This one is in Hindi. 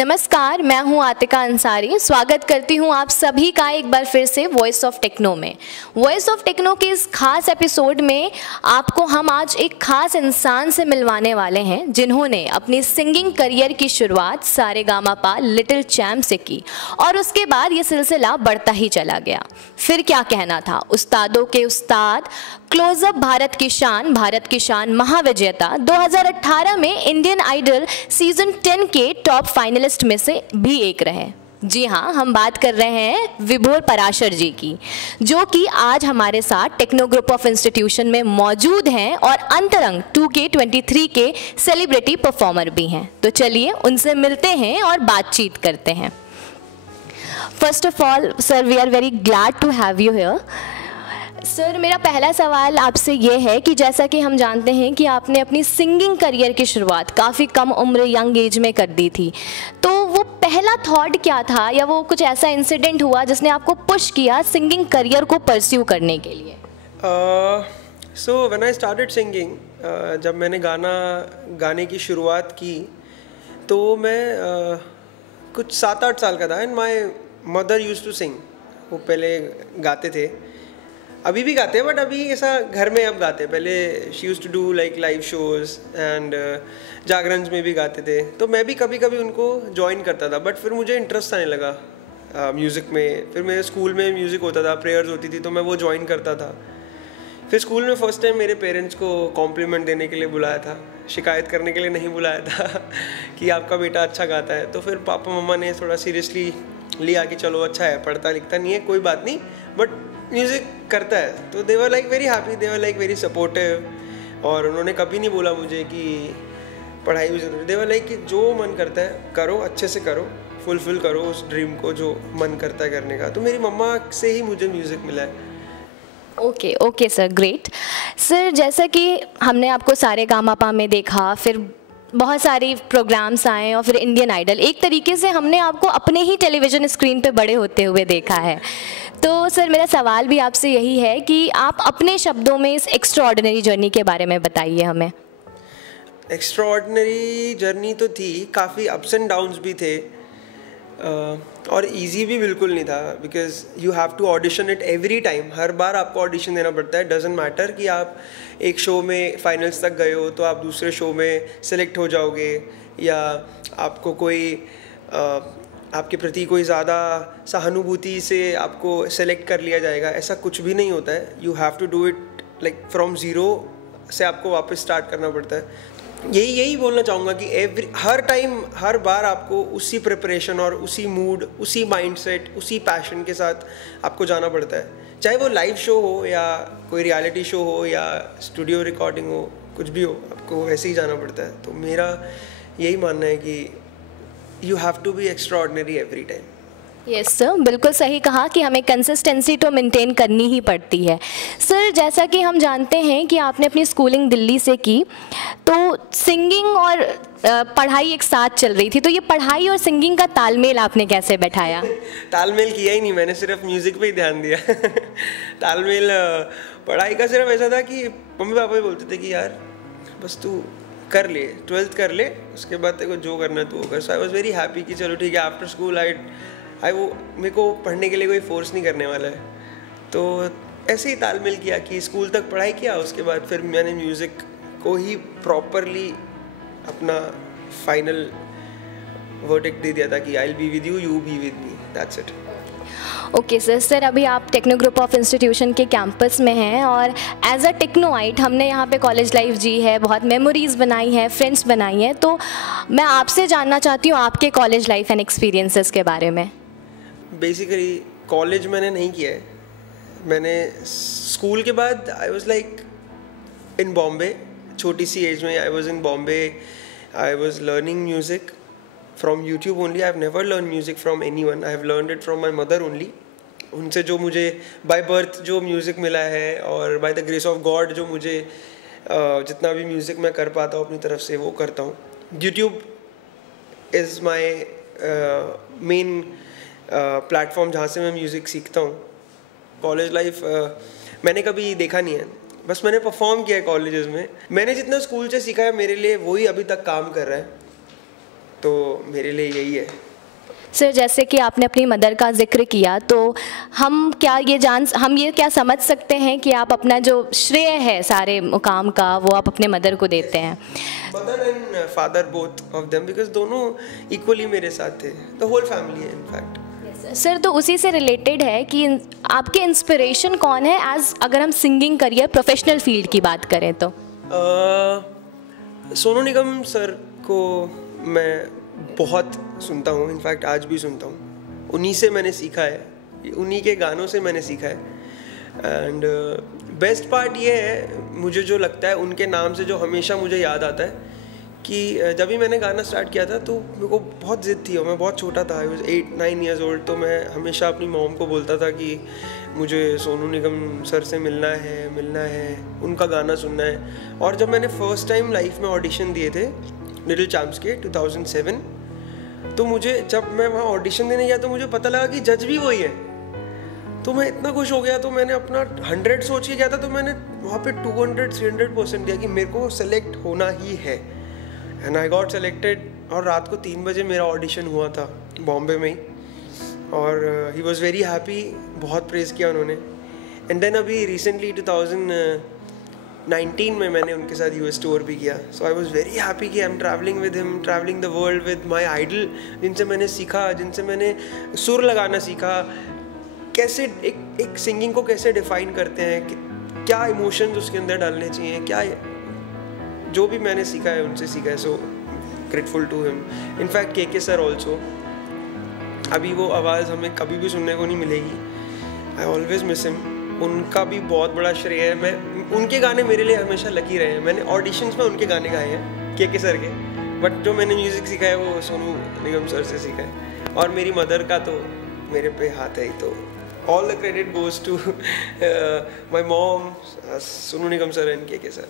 नमस्कार, मैं हूं आतिका अंसारी। स्वागत करती हूं आप सभी का एक बार फिर से वॉइस ऑफ टेक्नो में। वॉइस ऑफ टेक्नो के इस खास एपिसोड में आपको हम आज एक खास इंसान से मिलवाने वाले हैं जिन्होंने अपनी सिंगिंग करियर की शुरुआत सारेगामापा लिटिल चैम्प से की और उसके बाद ये सिलसिला बढ़ता ही चला गया। फिर क्या कहना था, उस्तादों के उस्ताद, क्लोजअप भारत की शान महाविजेता 2018 में इंडियन आइडल सीजन 10 के टॉप फाइनलिस्ट में से भी एक रहे। जी हाँ, हम बात कर रहे हैं विभोर पराशर जी की, जो कि आज हमारे साथ टेक्नो ग्रुप ऑफ इंस्टीट्यूशन में मौजूद हैं और अंतरंग 2K23 के सेलिब्रिटी परफॉर्मर भी हैं। तो चलिए उनसे मिलते हैं और बातचीत करते हैं। First of all sir, we are very glad to have you here. Sir, मेरा पहला सवाल आपसे ये है कि जैसा कि हम जानते हैं कि आपने अपनी सिंगिंग करियर की शुरुआत काफ़ी कम उम्र, यंग एज में कर दी थी, तो वो पहला थॉट क्या था या वो कुछ ऐसा इंसिडेंट हुआ जिसने आपको पुश किया सिंगिंग करियर को परस्यू करने के लिए? So when I started singing, जब मैंने गाने की शुरुआत की तो मैं कुछ 7-8 साल का था and my mother used to sing. वो पहले गाते थे, अभी भी गाते हैं, बट अभी ऐसा घर में अब गाते हैं। पहले she used to do like live shows and जागरण में भी गाते थे, तो मैं भी कभी कभी उनको ज्वाइन करता था। बट फिर मुझे इंटरेस्ट आने लगा म्यूज़िक में। फिर मेरे स्कूल में म्यूज़िक होता था, प्रेयर्स होती थी, तो मैं वो ज्वाइन करता था। फिर स्कूल में फर्स्ट टाइम मेरे पेरेंट्स को कॉम्प्लीमेंट देने के लिए बुलाया था, शिकायत करने के लिए नहीं बुलाया था कि आपका बेटा अच्छा गाता है। तो फिर पापा मम्मा ने थोड़ा सीरियसली लिया कि चलो अच्छा है, पढ़ता लिखता नहीं है, कोई बात नहीं, बट म्यूज़िक करता है। तो they were like very happy, they were like very supportive. और उन्होंने कभी नहीं बोला मुझे कि पढ़ाई भी ज़रूरी। दे वर लाइक कि जो मन करता है करो, अच्छे से करो, फुलफिल करो उस ड्रीम को जो मन करता है करने का। तो मेरी मम्मा से ही मुझे म्यूज़िक मिला है। Okay sir, great. सर, जैसा कि हमने आपको सारेगामापा में देखा, फिर बहुत सारी प्रोग्राम्स आए और फिर इंडियन आइडल, एक तरीके से हमने आपको अपने ही टेलीविज़न स्क्रीन पे बड़े होते हुए देखा है। तो सर, मेरा सवाल भी आपसे यही है कि आप अपने शब्दों में इस एक्स्ट्राऑर्डिनरी जर्नी के बारे में बताइए हमें। एक्स्ट्राऑर्डिनरी जर्नी तो थी, काफ़ी अप्स एंड डाउन्स भी थे, और इजी भी बिल्कुल नहीं था, because you have to audition it every time. हर बार आपको ऑडिशन देना पड़ता है। डजेंट मैटर कि आप एक शो में फाइनल्स तक गए हो तो आप दूसरे शो में सेलेक्ट हो जाओगे, या आपको कोई आपके प्रति कोई ज़्यादा सहानुभूति से आपको सेलेक्ट कर लिया जाएगा, ऐसा कुछ भी नहीं होता है। You have to do it like from zero से आपको वापस स्टार्ट करना पड़ता है। यही बोलना चाहूँगा कि हर टाइम, हर बार आपको उसी प्रिपरेशन और उसी मूड, उसी माइंडसेट, उसी पैशन के साथ आपको जाना पड़ता है। चाहे वो लाइव शो हो या कोई रियलिटी शो हो या स्टूडियो रिकॉर्डिंग हो, कुछ भी हो, आपको वैसे ही जाना पड़ता है। तो मेरा यही मानना है कि you have to be extraordinary every time. Yes sir, बिल्कुल सही कहा कि हमें कंसिस्टेंसी तो मेंटेन करनी ही पड़ती है। सर, जैसा कि हम जानते हैं कि आपने अपनी स्कूलिंग दिल्ली से की, तो सिंगिंग और पढ़ाई एक साथ चल रही थी, तो ये पढ़ाई और सिंगिंग का तालमेल आपने कैसे बैठाया? तालमेल किया ही नहीं, मैंने सिर्फ म्यूज़िक पे ही ध्यान दिया तालमेल पढ़ाई का सिर्फ ऐसा था कि मम्मी पापा भी बोलते थे कि यार बस तू कर ले, 12th कर ले, उसके बाद तेरे को जो करना है तू कर। सो आई वॉज वेरी हैप्पी कि चलो ठीक है, आफ्टर स्कूल वो मेरे को पढ़ने के लिए कोई फोर्स नहीं करने वाला है। तो ऐसे ही तालमेल किया कि स्कूल तक पढ़ाई किया, उसके बाद फिर मैंने म्यूज़िक को ही प्रॉपरली अपना फाइनल वर्डिक्ट दे दिया था कि I will be with you, you be with me, that's it. Okay sir, अभी आप टेक्नो ग्रुप ऑफ इंस्टीट्यूशन के कैंपस में हैं और एज अ टेक्नोआइट हमने यहाँ पे कॉलेज लाइफ जी है, बहुत मेमोरीज़ बनाई है, फ्रेंड्स बनाई हैं। तो मैं आपसे जानना चाहती हूँ आपके कॉलेज लाइफ एंड एक्सपीरियंसेस के बारे में। बेसिकली कॉलेज मैंने नहीं किया है। मैंने स्कूल के बाद I was like in Bombay, छोटी सी एज में I was in Bombay. I was learning music from YouTube only. I have never learn music from any one, I have learn it from my mother only. उनसे जो मुझे बाय बर्थ जो म्यूज़िक मिला है और by the grace of God जो मुझे जितना भी म्यूज़िक मैं कर पाता हूँ अपनी तरफ से वो करता हूँ। YouTube is my main platform जहाँ से मैं म्यूज़िक सीखता हूँ। कॉलेज लाइफ मैंने कभी देखा नहीं है, बस मैंने परफॉर्म किया है कॉलेजेस में। मैंने जितना स्कूल से सीखा है मेरे लिए वही अभी तक काम कर रहा है। तो मेरे लिए यही है। सर, जैसे कि आपने अपनी मदर का जिक्र किया, तो हम ये क्या समझ सकते हैं कि आप अपना जो श्रेय है सारे मुकाम का वो आप अपने मदर को देते हैं? Mother and father both of them, because दोनों इक्वली मेरे साथ थे, द होल फैमिली है इनफैक्ट। सर, तो उसी से रिलेटेड है कि आपके इंस्पिरेशन कौन है एज अगर हम सिंगिंग करियर प्रोफेशनल फील्ड की बात करें तो? सोनू निगम सर को मैं बहुत सुनता हूँ, इनफैक्ट आज भी सुनता हूँ। उन्हीं से मैंने सीखा है, उन्हीं के गानों से मैंने सीखा है। एंड बेस्ट पार्ट ये है, मुझे जो लगता है उनके नाम से जो हमेशा मुझे याद आता है कि जब भी मैंने गाना स्टार्ट किया था तो मेरे को बहुत ज़िद थी और मैं बहुत छोटा था, आई वाज 8-9 ईयर्स ओल्ड। तो मैं हमेशा अपनी मॉम को बोलता था कि मुझे सोनू निगम सर से मिलना है, उनका गाना सुनना है। और जब मैंने फर्स्ट टाइम लाइफ में ऑडिशन दिए थे लिटिल चैम्प्स के 2007, तो मुझे जब मैं वहाँ ऑडिशन देने गया तो मुझे पता लगा कि जज भी वही है। तो मैं इतना खुश हो गया, तो मैंने अपना 100 सोच के गया था, तो मैंने वहाँ पे 200-300% दिया कि मेरे को सेलेक्ट होना ही है। And I got selected. और रात को 3 बजे मेरा ऑडिशन हुआ था बॉम्बे में ही, और ही वॉज वेरी हैप्पी, बहुत प्रेज़ किया उन्होंने। एंड देन अभी रिसेंटली 2019 में मैंने उनके साथ US टूर भी किया। So I was very happy कि I am travelling with him, travelling the world with my idol, जिनसे मैंने सीखा, जिनसे मैंने सुर लगाना सीखा, कैसे एक सिंगिंग को कैसे डिफाइन करते हैं, कि क्या इमोशंस उसके अंदर डालने चाहिए, क्या जो भी मैंने सीखा है उनसे सीखा है। So grateful to him. In fact KK sir also, अभी वो आवाज़ हमें कभी भी सुनने को नहीं मिलेगी, आई ऑलवेज मिस हिम। उनका भी बहुत बड़ा श्रेय है। मैं उनके गाने मेरे लिए हमेशा लकी रहे हैं। मैंने ऑडिशंस में उनके गाने गाए हैं KK सर के, बट जो मैंने म्यूज़िक सीखा है वो सोनू निगम सर से सीखा है। और मेरी मदर का तो मेरे पे हाथ है ही, तो all the credit goes to my mom, Sonu Nigam sir and KK sir.